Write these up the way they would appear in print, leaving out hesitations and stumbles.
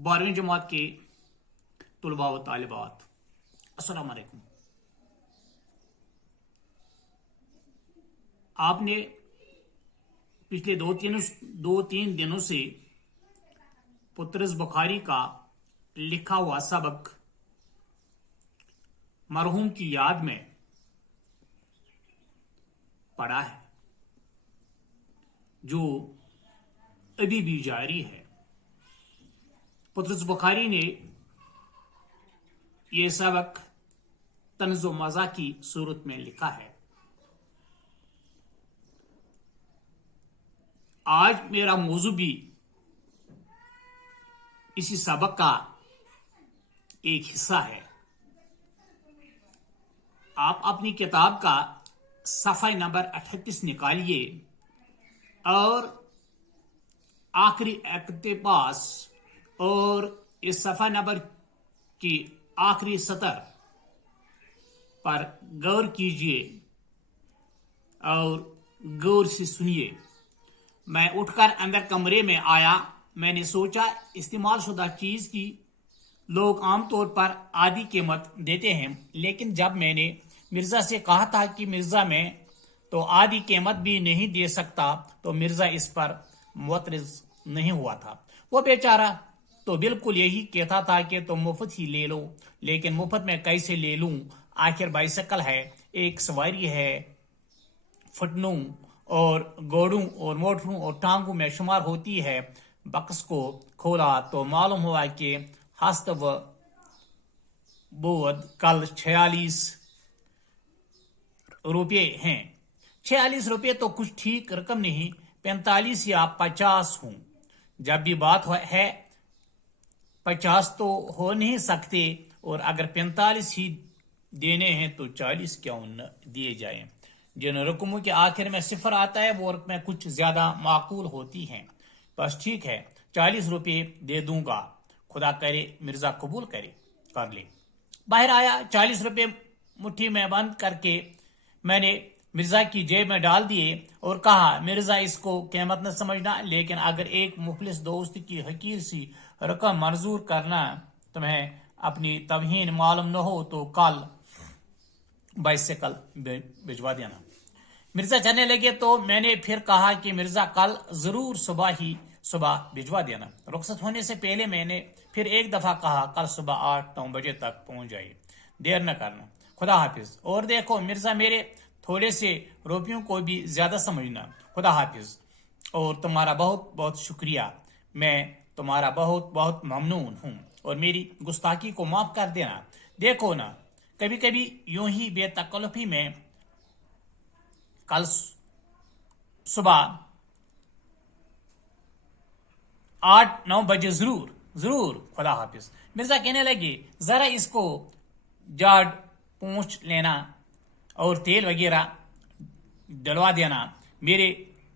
12वीं जमात के तलबा व तालिबात, अस्सलाम वालेकुम। आपने पिछले दो तीन दिनों से पुत्रस बुखारी का लिखा हुआ सबक मरहूम की याद में पढ़ा है, जो अभी भी जारी है। पुत्रस बुखारी ने यह सबक तन्ज़ो मज़ा की सूरत में लिखा है। आज मेरा मौजू भी इसी सबक का एक हिस्सा है। आप अपनी किताब का सफ़ा नंबर 38 निकालिए और आखिरी इक्तिबास और इस सफ़ा नंबर की आखिरी सतर पर गौर कीजिए और गौर से सुनिए। मैं उठकर अंदर कमरे में आया। मैंने सोचा, इस्तेमाल शुदा चीज की लोग आमतौर पर आधी कीमत देते हैं, लेकिन जब मैंने मिर्जा से कहा था कि मिर्जा मैं तो आधी कीमत भी नहीं दे सकता, तो मिर्जा इस पर मुतरज़ नहीं हुआ था। वो बेचारा तो बिल्कुल यही कहता था कि तुम मुफ्त ही ले लो, लेकिन मुफ्त में कैसे ले लूं? आखिर बाइसिकल है, एक सवारी है, फटनों और घोड़ों और मोटरों और टांगों में शुमार होती है। बक्स को खोला तो मालूम हुआ कि हस्तव बोध कल 46 रुपये हैं। 46 रुपये तो कुछ ठीक रकम नहीं, 45 या 50 हूं। जब भी बात है 50 तो हो नहीं सकते, और अगर 45 ही देने हैं तो 40 क्यों न दिए जाएं। जिन रकमों के आखिर में सिफर आता है वो रकमें कुछ ज्यादा माकूल होती हैं। बस ठीक है, 40 रुपये दे दूंगा, खुदा करे मिर्जा कबूल कर ले। बाहर आया, 40 रुपये मुट्ठी में बंद करके मैंने मिर्जा की जेब में डाल दिए और कहा, मिर्जा इसको कीमत न समझना, लेकिन अगर एक मुखलिस दोस्त की हकीर सी रकम मंजूर करना तुम्हें अपनी तवहीन मालूम न हो तो कल बाइसिकल भिजवा देना। मिर्जा चलने लगे तो मैंने फिर कहा कि मिर्जा कल जरूर सुबह भिजवा देना। रुखसत होने से पहले मैंने फिर एक दफा कहा, कल सुबह 8-9 बजे तक पहुंच जाए, देर न करना, खुदा हाफिज। और देखो मिर्जा, मेरे थोड़े से रुपयों को भी ज्यादा समझना, खुदा हाफिज। और तुम्हारा बहुत बहुत शुक्रिया, मैं तुम्हारा बहुत बहुत ममनून हूं, और मेरी गुस्ताखी को माफ कर देना। देखो ना, कभी कभी यूं ही बेतकल्लुफी में कल सुबह 8-9 बजे जरूर, खुदा हाफिज। मिर्जा कहने लगे, जरा इसको जाड़ पूछ लेना और तेल वगैरह डलवा देना। मेरे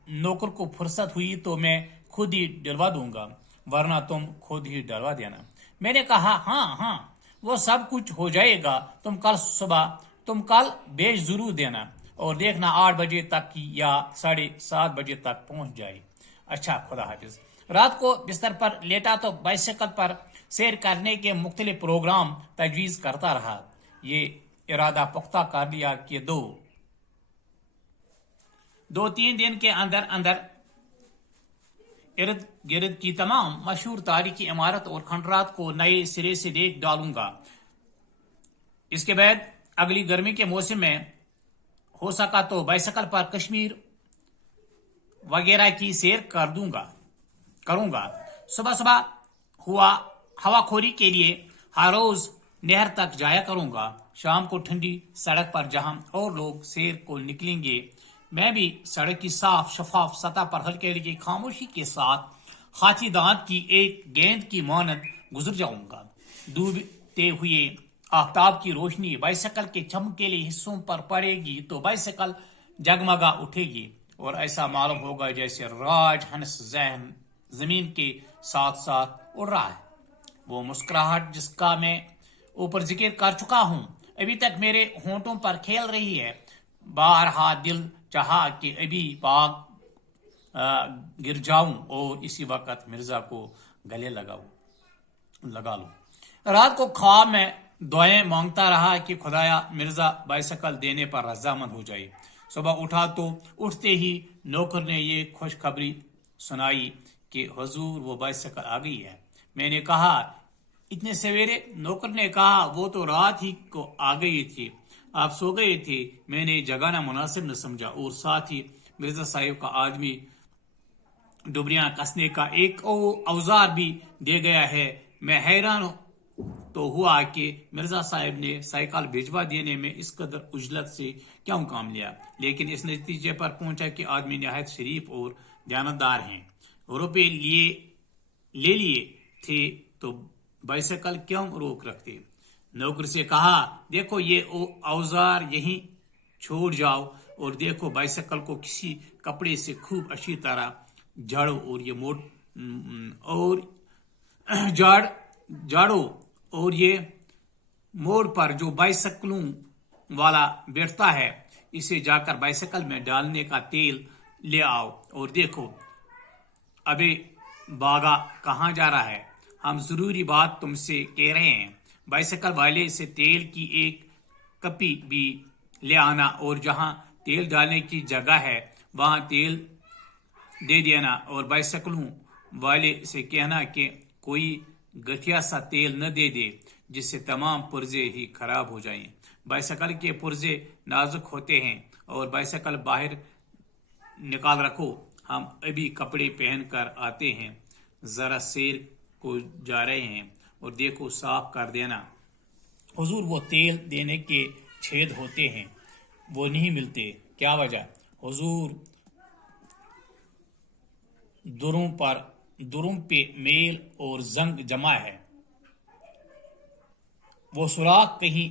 नौकर को फुर्सत हुई तो मैं खुद ही डलवा दूंगा, वरना तुम खुद ही डलवा देना। मैंने कहा, हाँ, वो सब कुछ हो जाएगा, तुम कल भेज जरूर देना, और देखना 8 बजे तक या 7:30 बजे तक पहुंच जाए। अच्छा, खुदा हाफिज। रात को बिस्तर पर लेटा तो बाइसिकल पर सैर करने के मुख्तलिफ प्रोग्राम तजवीज करता रहा। ये इरादा पुख्ता कर लिया कि दो तीन दिन के अंदर इर्द गिर्द की तमाम मशहूर तारीखी इमारत और खंडरात को नए सिरे से देख डालूंगा। इसके बाद अगली गर्मी के मौसम में हो सका तो बाइसिकल पर कश्मीर वगैरह की सैर करूंगा। सुबह हवाखोरी के लिए हर रोज नहर तक जाया करूंगा। शाम को ठंडी सड़क पर जहां और लोग सैर को निकलेंगे, मैं भी सड़क की साफ शफाफ सतह पर हल्के हल्की खामोशी के साथ हाथी दांत की एक गेंद की मानद गुजर जाऊंगा। डूबते हुए आफ्ताब की रोशनी बाइसिकल के चमकीले हिस्सों पर पड़ेगी तो बाइसिकल जगमगा उठेगी और ऐसा मालूम होगा जैसे राजहंस जमीन के साथ साथ उड़ रहा है। वो मुस्कुराहट जिसका मैं ऊपर जिक्र कर चुका हूं अभी तक मेरे होंठों पर खेल रही है। बारहा दिल चाहा कि अभी पाक गिर जाऊं और इसी वक्त मिर्जा को गले लगाऊं। लगा लो। रात को ख्वाब में दुआएं मांगता रहा कि खुदाया मिर्जा बाइसिकल देने पर रजामंद हो जाए। सुबह उठा तो उठते ही नौकर ने ये खुशखबरी सुनाई कि हुजूर वो बाइसिकल आ गई है। मैंने कहा इतने सवेरे? नौकर ने कहा वो तो रात ही को आ गई थी, आप सो गए थे, मैंने जगाना मुनासिब न समझा, और साथ ही मिर्जा साहिब का आदमी डुबरियां कसने का एक औजार भी दे गया है। मैं हैरान तो हुआ कि मिर्जा साहब ने साइकिल भिजवा देने में इस कदर उजलत से क्यों काम लिया, लेकिन इस नतीजे पर पहुंचा कि आदमी निहायत शरीफ और दयानतदार हैं। रुपये ले लिए थे तो बाइसिकल क्यों रोक रखते। नौकर से कहा देखो ये औजार यहीं छोड़ जाओ और देखो बाइसिकल को किसी कपड़े से खूब अच्छी तरह झाड़ो और ये मोड़ पर जो बाइसिकलों वाला बैठता है इसे जाकर बाइसिकल में डालने का तेल ले आओ और देखो अबे बागा कहाँ जा रहा है, हम जरूरी बात तुमसे कह रहे हैं। बाइसिकल वाले से तेल की एक कपी भी ले आना और जहां तेल डालने की जगह है वहां तेल दे देना, और बाइसिकलों वाले से कहना कि कोई गठिया सा तेल न दे दे जिससे तमाम पुर्जे ही खराब हो जाएं। बाइसिकल के पुर्जे नाजुक होते हैं और बाइसिकल बाहर निकाल रखो, हम अभी कपड़े पहन कर आते हैं, जरा सैर को जा रहे हैं और देखो साफ कर देना। हुजूर वो तेल देने के छेद होते हैं वो नहीं मिलते, क्या वजह? हुजूर दुरुम पे मेल और जंग जमा है, वो सुराख कहीं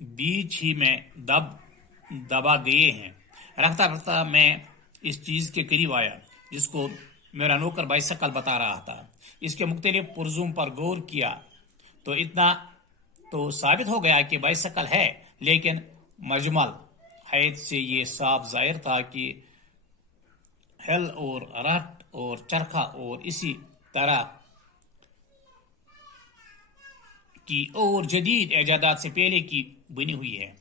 बीच ही में दबा गए हैं। रखता रखता मैं इस चीज के करीब आया जिसको मेरा नौकर बाइसिकल बता रहा था। इसके मुख्तलिफ पुर्जों पर गौर किया तो इतना तो साबित हो गया कि बाइसिकल है, लेकिन मजमल हैत से ये साफ जाहिर था कि हल और रट और चरखा और इसी तरह की और जदीद इजादात से पहले की बनी हुई है।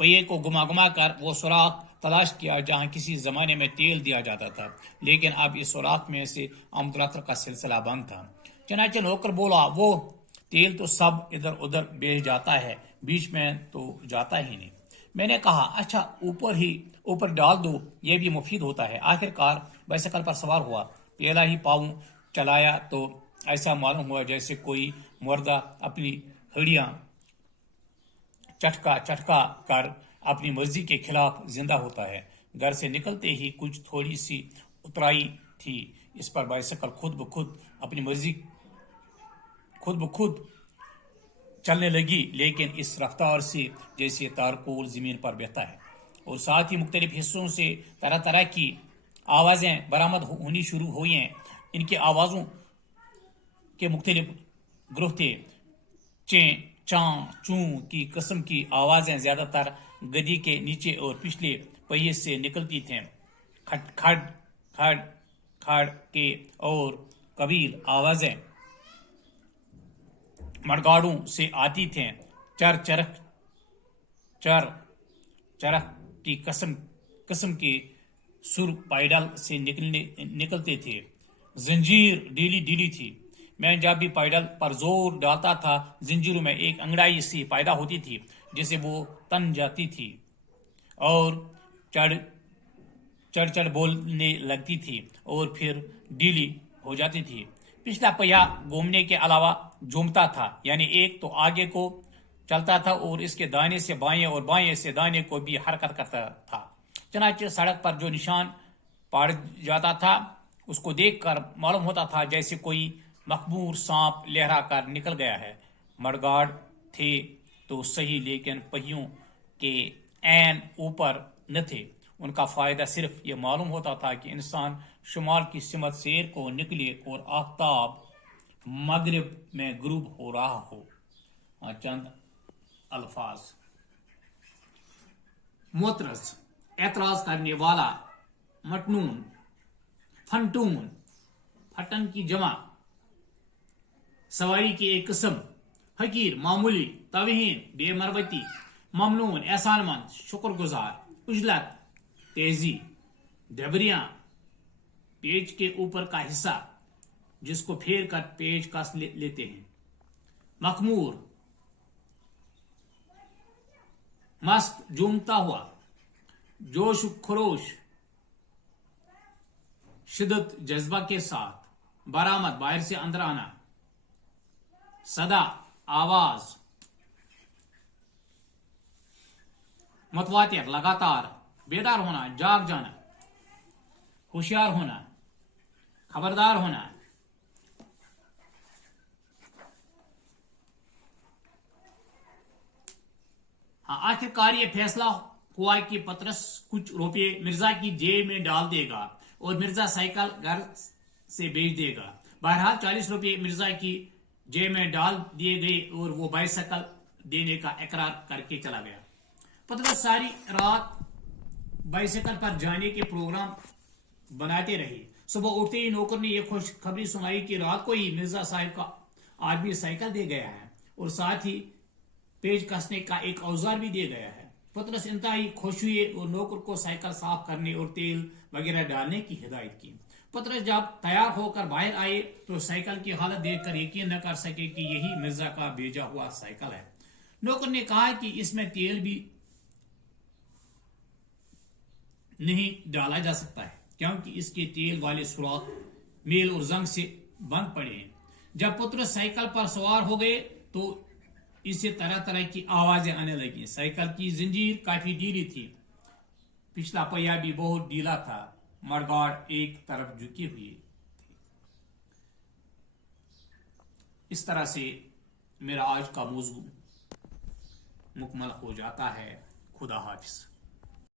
पहिए को घुमा घुमा कर वो सुराख तलाश किया जहां किसी जमाने में तेल दिया जाता था, लेकिन अब इस सुराख में से आमदरफ्त का सिलसिला बंद था। चनाचे नौकर बोला वो तेल तो सब इधर उधर बेच जाता है, बीच में तो जाता ही नहीं। मैंने कहा अच्छा ऊपर डाल दो, ये भी मुफीद होता है। आखिरकार बाइसिकल पर सवार हुआ, पहला ही पाँव चलाया तो ऐसा मालूम हुआ जैसे कोई मुर्दा अपनी हड्डियां चटका कर अपनी मर्जी के खिलाफ जिंदा होता है। घर से निकलते ही कुछ थोड़ी सी उतराई थी, इस पर बाइसिकल खुद ब खुद चलने लगी, लेकिन इस रफ्तार से जैसे तारकोल जमीन पर बहता है, और साथ ही मुख्तलिफ हिस्सों से तरह तरह की आवाजें बरामद होनी शुरू हुई हैं। इनकी आवाजों के मुख्तलिफ ग्रुप थे। चें चां चूं की किस्म की आवाजें ज्यादातर गदी के नीचे और पिछले पहिए से निकलती थीं। खट खड़ खड़ खड़ के और कबील आवाजें मड़गाड़ों से आती थीं। चर चरख की किस्म के सुर पैडल से निकलते थे। जंजीर ढीली थी। मैं जब भी पैडल पर जोर डालता था जंजीरों में एक अंगड़ाई सी पैदा होती थी जिसे वो तन जाती थी और चढ़ बोलने लगती थी और फिर ढीली हो जाती थी। पिछला पहिया घूमने के अलावा झूमता था, यानी एक तो आगे को चलता था और इसके दाहिने से बाएं और बाएं से दाहिने को भी हरकत करता था। चनाचे सड़क पर जो निशान पड़ जाता था उसको देखकर मालूम होता था जैसे कोई मखमूर सांप लहरा कर निकल गया है। मडगाड़ थे तो सही, लेकिन पहियों के ऐन ऊपर न थे। उनका फायदा सिर्फ ये मालूम होता था कि इंसान शुमाल की सिमत सैर को निकले और आफताब मगरिब में गुरूब हो रहा हो। चंद अल्फाज। मोतरज एतराज करने वाला, मटनून फंटून फटन की जमा, سواری کی ایک قسم، حقیر، معمولی، توہین، بے مروتی، ممنون، احسان مند، شکر گزار، عجلت، تیزی، ڈبریاں، پیچ کے اوپر کا حصہ جس کو پھیر کر پیچ کس لیتے ہیں، مخمور، مست، جھومتا ہوا، جوش و خروش، شدت، جذبہ کے ساتھ، برآمد، باہر سے اندر آنا، صدا، آواز، متواتر، لگاتار، بیدار ہونا، جاگ جانا، ہوشیار ہونا، خبردار ہونا۔ آخر کار یہ فیصلہ ہوا کہ پطرس کچھ روپے مرزا کی جیب میں ڈال دے گا اور مرزا سائیکل گھر سے بھیج دے گا۔ بہرحال 40 روپے مرزا کی جیب میں ڈال دیے گئے اور وہ بائسیکل دینے کا اقرار کر کے چلا گیا۔ پطرس ساری رات بائسیکل پر جانے کے پروگرام بناتے رہے۔ صبح اٹھتے ہی نوکر نے یہ خوشخبری سنائی کہ رات کو ہی مرزا صاحب کا آدمی سائیکل دے گیا ہے اور ساتھ ہی پیچ کسنے کا ایک اوزار بھی دے گیا ہے۔ پطرس انتہائی خوش ہوئے اور نوکر کو سائیکل صاف کرنے اور تیل وغیرہ ڈالنے کی ہدایت کی۔ پطرس جب تیار ہو کر باہر آئے تو سائیکل کی حالت دیکھ کر یقین نہ کر سکے کہ یہی مرزا کا بھیجا ہوا سائیکل ہے۔ نوکر نے کہا کہ اس میں تیل بھی نہیں ڈالا جا سکتا ہے کیونکہ اس کے تیل والے سوراخ میل اور زنگ سے بند پڑے ہیں۔ جب پطرس سائیکل پر سوار ہو گئے تو اس سے طرح طرح کی آوازیں آنے لگیں۔ سائیکل کی زنجیر کافی ڈھیلی تھی، پچھلا پہیا بھی بہت ڈھیلا تھا، مڑگاڑ ایک طرف جھکی ہوئی تھی۔ اس طرح سے میرا آج کا موضوع مکمل ہو جاتا ہے۔ خدا حافظ۔